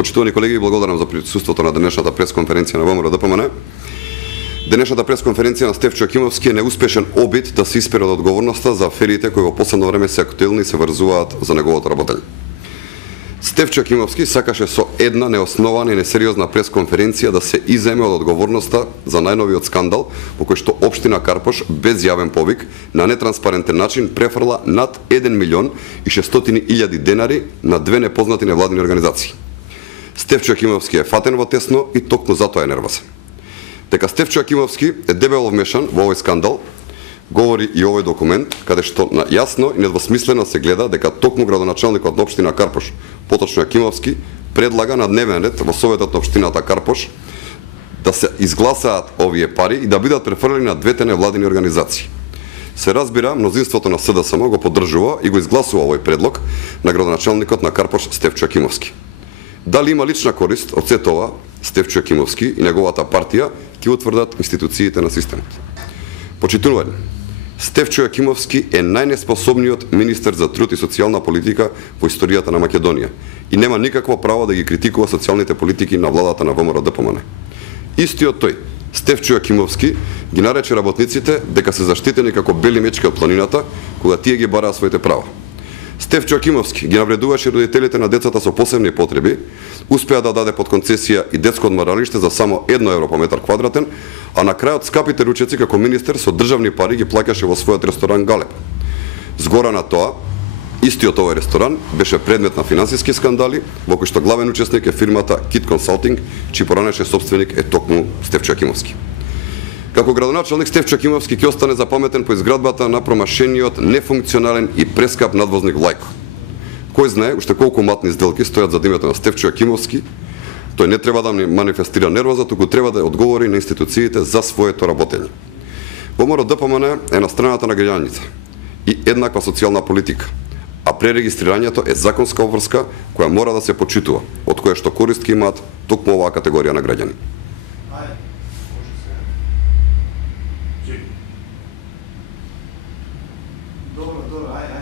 Почитувани колеги, благодарам за присуството на денешната пресконференција на ВМРО ДПМН. Денешната пресконференција на Стефчо Јакимовски е неуспешен обид да се испере од одговорноста за аферите кои во последно време се актуелни и се врзуваат за неговото работење. Стефчо Јакимовски сакаше со една неоснована и несериозна пресконференција да се иземе од одговорноста за најновиот скандал во кој што општина Карпош без јавен повик на нетранспарентен начин префрла над 1.600.000 денари на две непознати невладини организации. Стефчо Јакимовски е фатен во тесно и токму затоа е нервозен. Дека Стефчо Јакимовски е дебело вмешан во овој скандал, говори и овој документ, каде што јасно и недвосмислено се гледа дека токму градоначалникот на општина Карпош, поточно Јакимовски, предлага на дневен ред во Советот на општината Карпош да се изгласаат овие пари и да бидат префрлени на двете невладини организации. Се разбира, мнозинството на СДСМ го поддржува и го изгласува овој предлог на градоначалникот на Карпош Стефчо Јакимовски. Дали има лична корист од сето ова, Стефчо Јакимовски и неговата партија ќе утврдат институциите на системот. Почитувани, Стефчо Јакимовски е најнеспособниот министер за труд и социјална политика во историјата на Македонија и нема никакво право да ги критикува социјалните политики на владата на ВМРО ДПМН. Истиот тој, Стефчо Јакимовски, ги нарече работниците дека се заштитени како бели мечки од планината кога тие ги бараа своите права. Стефчо Јакимовски ги навредуваше родителите на децата со посебни потреби, успеа да даде под концесија и детско одморалиште за само 1 евро по метар квадратен, а на крајот скапите ручеци како министер со државни пари ги плаќаше во својот ресторан Галеб. Згора на тоа, истиот овој ресторан беше предмет на финансиски скандали, во кој што главен учесник е фирмата Kit Consulting, чиј поранешен собственик е токму Стефчо Јакимовски. Како градоначалник Стефчо Јакимовски ќе остане запаметен по изградбата на промашениот, нефункционален и прескап надвозник Лајко. Кој знае уште колку матни сделки стојат за името на Стефчо Јакимовски, тој не треба да манифестира нервоза, туку треба да одговори на институциите за своето работење. ВМРО ДПМН е на страната на граѓаните и еднаква социјална политика, а пререгистрирањето е законска обврска која мора да се почитува, од која што корист ќе имаат токму оваа категорија на граѓани. Dobro, ajde.